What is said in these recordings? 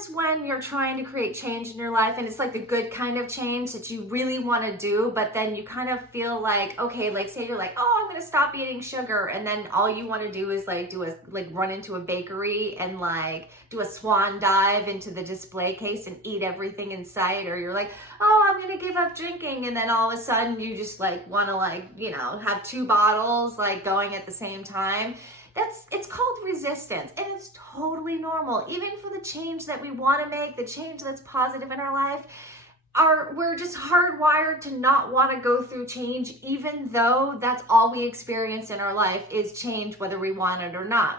notice when you're trying to create change in your life and it's like the good kind of change that you really want to do, but then you kind of feel like, okay, like say you're like, oh, I'm going to stop eating sugar. And then all you want to do is like run into a bakery and like do a swan dive into the display case and eat everything in sight. Or you're like, oh, I'm going to give up drinking. And then all of a sudden you just like want to like, you know, have 2 bottles like going at the same time. It's called resistance, and it's totally normal. Even for the change that we want to make, the change that's positive in our life, we're just hardwired to not want to go through change, even though that's all we experience in our life is change, whether we want it or not.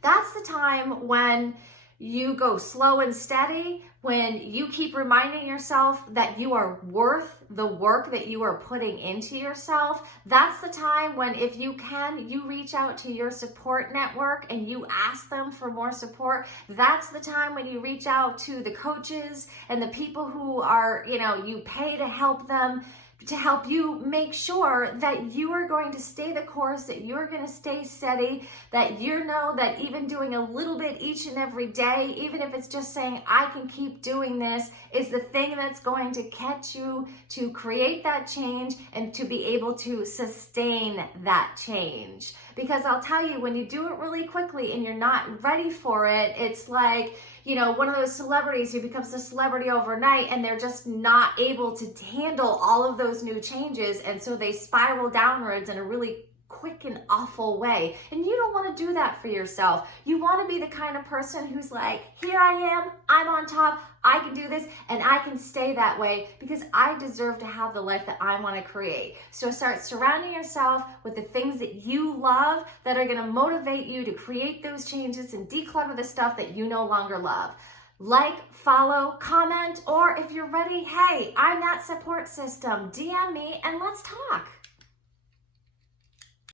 That's the time when you go slow and steady, when you keep reminding yourself that you are worth the work that you are putting into yourself. That's the time when, if you can, you reach out to your support network and you ask them for more support. That's the time when you reach out to the coaches and the people who are, you know, you pay to help them, to help you make sure that you are going to stay the course, that you're going to stay steady, that you know that even doing a little bit each and every day, even if it's just saying, I can keep doing this, is the thing that's going to catch you to create that change and to be able to sustain that change. Because I'll tell you, when you do it really quickly and you're not ready for it, it's like, you know, one of those celebrities who becomes a celebrity overnight and they're just not able to handle all of those new changes. And so they spiral downwards in a really quick and awful way. And you don't want to do that for yourself. You want to be the kind of person who's like, here I am, I'm on top, I can do this, and I can stay that way because I deserve to have the life that I want to create. So start surrounding yourself with the things that you love that are going to motivate you to create those changes and declutter the stuff that you no longer love. Like, follow, comment, or if you're ready, hey, I'm that support system. DM me and let's talk.